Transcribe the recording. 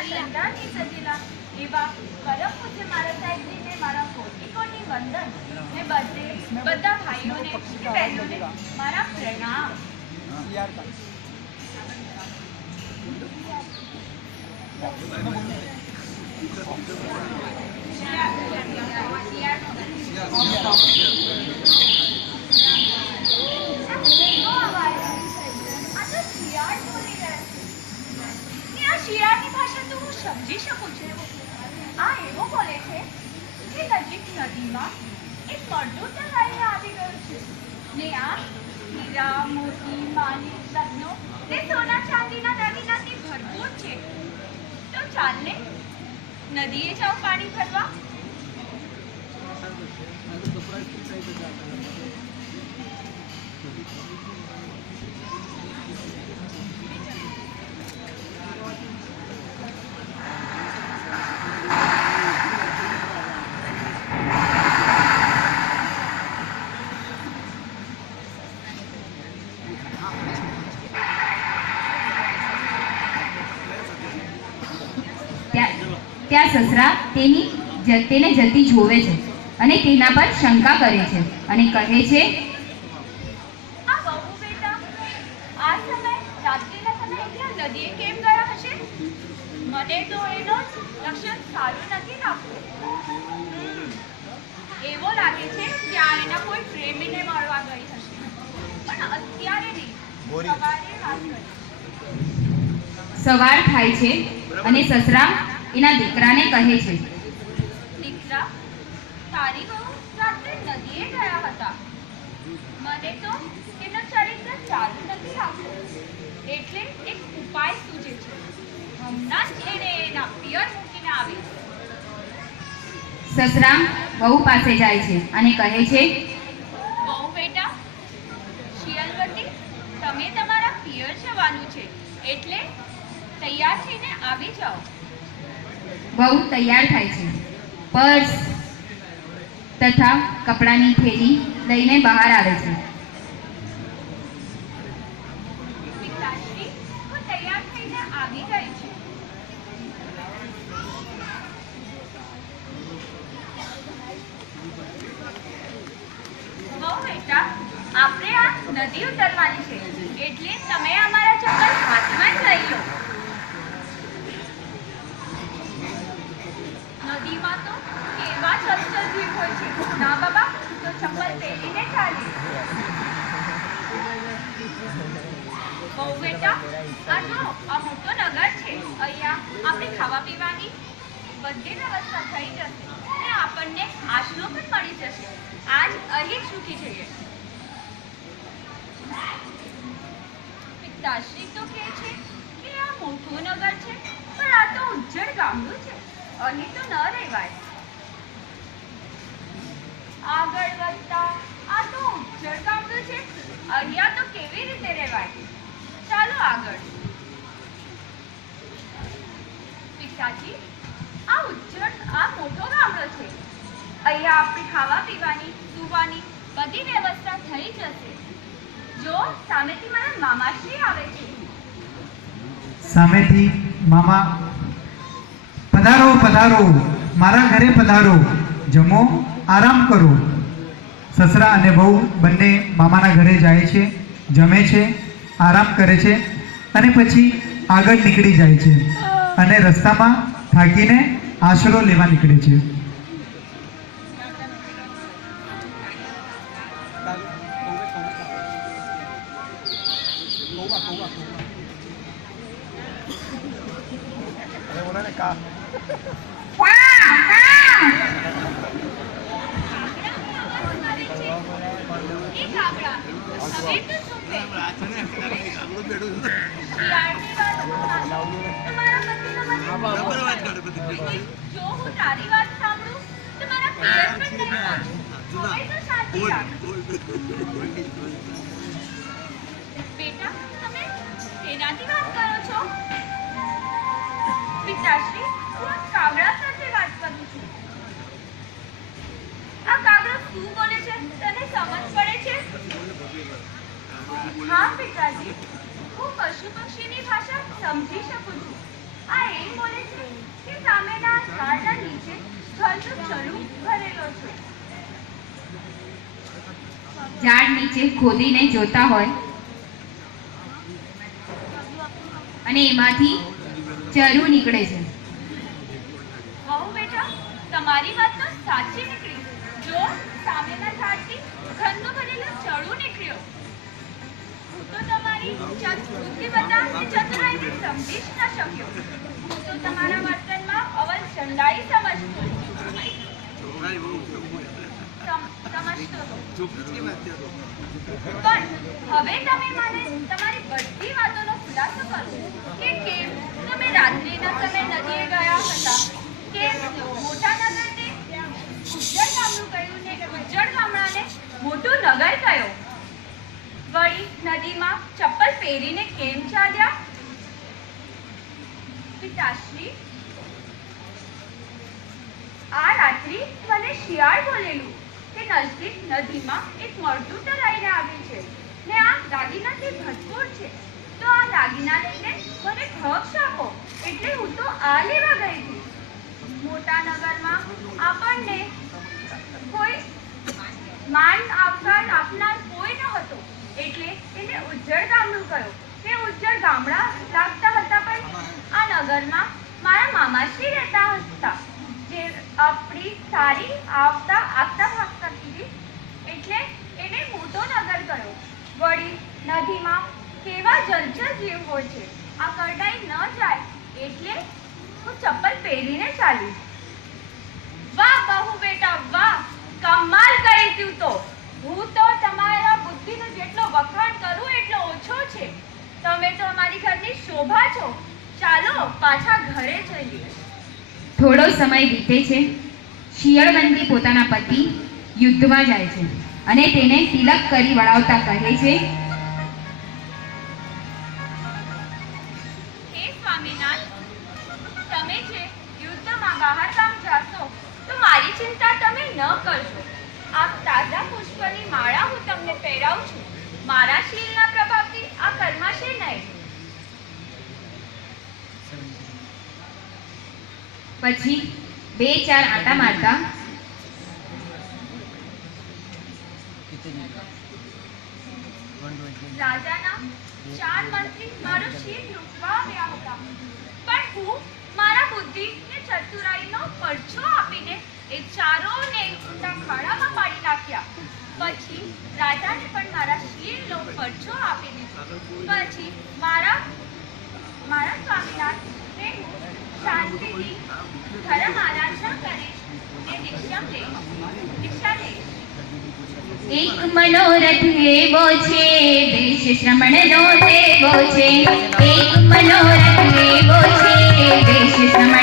મારા સંતાનની સજેલા એવા પરમ પૂજ્ય મારા સાહેબજીને મારા કોટી કોટી વંદન ને બધા ભાઈઓને કે બહેનોને મારા પ્રણામ. શિયાળની ભાષા તો હું સમજી શકું છું. આ એવો બોલે છે કે નજીક નદીમાં એક મરડું તરાઈને આવી ગયું છે ને આ હીરા મોતી માણિક રત્નો ને સોના ચાંદીના દાગીનાથી ભરપૂર છે. તો ચાલ ને નદીએ જાઓ પાણી ભરવા. ત્યાં સસરા તેને જતી જોવે છે અને તેના પર શંકા કરે છે અને કહે છે, આ બહુ બેટા આ સમય રાત્રિના સમયે ત્યાં નદીએ કેમ ગયા હશે? મને તો એનો લક્ષણ સારું નથી લાગતું. એવો લાગે છે કે આ એના કોઈ પ્રેમીને મળવા ગઈ હશે. પણ અત્યારે નહીં, સવારે વાત કરી. સવાર થાય છે અને સસરા એના દીકરાને કહે છે, દીકરા, તારી બહુ રાત્રે નદીએ ગયા હતા. મને તો એનો ચરિત્ર સારું નથી લાગતું. એટલે એક ઉપાય સૂચે છે. હમણાં જ એને એના પિયર મૂકીને આવી. સસરા વહુ પાસે જાય છે અને કહે છે, બહુ બેટા, શિયાળવતી, તમે તમારા પિયર જવાનું છે એટલે તૈયાર થઈને આવી જાઓ. વહુ તૈયાર થાય છે. પર્સ તથા કપડાની થેલી લઈને બહાર આવે છે. પિતાશ્રી, હું તૈયાર થઈને આવી ગઈ છું. બહુ બેટા, આપણે આ નદી ઉતરવાની છે એટલે તમે અમારા ચપ્પલ હાથમાં જ લઈ લો. નદીમાં તો કેવા ચલચલ જીવ હોય છે. ના બાબા, તો ચપ્પલ પહેરીને ચાલી. બહુ બેટા, આ જો આ મોટો નગર છે. અહીંયા આપણે ખાવા પીવાની બધી વ્યવસ્થા થઈ જશે અને આપણને આશરો પણ મળી જશે. આજ અહીં જ રૂકી જઈએ. પિતાશ્રી તો કહે છે કે આ મોટું નગર છે, પણ આ તો ઉજ્જડ ગામડું છે. અહીં તો ન રહેવાય. આગળ વધતા આ તો ઉજ્જડ ગામડું છે. અહીંયા તો કેવી રીતે રહેવાય? ચાલો આગળ. પિતાજી, આ મોટો ગામડો છે. અહીંયા આપણે ખાવા પીવાની સૂવાની બધી વ્યવસ્થા થઈ જશે. જો સામેથી મારા મામાશ્રી આવે છે. સામેથી મામા, પધારો પધારો, મારા ઘરે પધારો, જમો, આરામ કરો. સસરા અને વહુ બંને મામાના ઘરે જાય છે, જમે છે, આરામ કરે છે અને પછી આગળ નીકળી જાય છે અને રસ્તામાં થાકીને આશરો લેવા નીકળે છે. જો હું તારી વાત સાંભળું તો મારા પિયર પણ નહીં પહોંચું. હવે તો શાંતિ રાખ. બેટા, તમે તેનાથી વાત કરો છો? પિતાશ્રી, હું આ કાગડા સાથે વાત કરું છું. આ કાગડો શું બોલે છે તને સમજ પડે છે? હા પિતાજી, હું પશુ પક્ષીની ભાષા સમજી શકું છું. આ એમ બોલે છે નીચે ઘરનું ચડું ભરેલો છે. ઝાડ નીચે ખોદીને જોતા હોય અને એમાંથી ચરુ નીકળે છે. વહુ બેટા, તમારી વાત તો સાચી નીકળી. જો સામેના ઝાડથી ઘરનો ભરેલો ચડું નીકળ્યો. હું તો તમારી બુદ્ધિમત્તા અને ચતુરાઈને સમજી જ ન શક્યો. હું તો તમારા વર્તનમાં અવલ ચંડાઈ સમજતો હતો. પણ હવે તમે મને તમારી બધી વાતોનો ખુલાસો કરો કે કેમ તમે રાત્રિના સમયે નદીએ ગયા હતા, કેમ મોટા નગરને ઉજ્જડ ગામડું કહ્યું ને ઉજ્જડ ગામડાને મોટું નગર કહ્યું, વળી નદીમાં ચપ્પલ પહેરીને કેમ ચાલ્યા? પિતાશ્રી, આ રાત્રિ મને શિયાળ બોલેલું કે નજદીક નદીમાં એક મળતું તરાઈને આવ્યું છે ને આ દાગીનાથી ભરપૂર છે, તો આ દાગીના લઈને મને ઠગ આપો. એટલે હું તો આ લેવા ગઈ હતી. મોટા નગરમાં આપણને કોઈ માન આવકાર આપનાર કોઈ ન હતો, એટલે એને ઉજ્જડ ગામડું કહ્યું કે ઉજ્જડ ગામડા લાગતા હતા. પણ આ નગરમાં મારા મામાશ્રી રહેતા હતા, જે આપણી સારી આવતા ભાગતા કીધી, એટલે એને મોટો નગર કહ્યો. વળી નદીમાં કેવા જલચર જીવ હોય છે, આ કરડાઈ ન જાય એટલે હું ચપ્પલ પહેરીને ચાલી. વાહ બહુ બેટા વાહ, કમાલ કરી તું તો. હું તો તમારા બુદ્ધિનો જેટલો વખાણ કરું એટલો ઓછો છે. તમે તો અમારી ઘરની શોભા છો. ચાલો પાછા ઘરે જઈએ. થોડો સમય વીતે છે. શિયાળબંધી પોતાના પતિ યુદ્ધમાં જાય છે અને તેને તિલક કરી વળાવતા કહે છે, હે સ્વામીનાથ, તમે જે યુદ્ધમાં બહાર ગામ જાશો તો મારી ચિંતા તમે ન કરશો. આ તાજા પુષ્પની માળા હું તમને પહેરાવું છું. મારા શીલના પ્રભાવથી આ કરમાશે નહીં. પછી 2-4 આંટા મારતા રાજાના 4 મંત્રી મારો શીલ લૂંટવા આવ્યા હતા, પણ હું મારા બુદ્ધિ ને ચતુરાઈનો પરછો આપીને એ ચારોને ઊંડા ખાડામાં પાડી નાખ્યા. પછી રાજાને પણ મારા શીલનો પરછો આપી દીધો. પછી મારા સ્વામીનાથને હું શાંતિથી ધર્મ આરાધના કરીશ ને દીક્ષા લઈશ. એક મનોરથ એવો છે, દેશ શ્રમણનો દેવો છે. એક મનોરથ એવો છે, દેશ શ્રમણ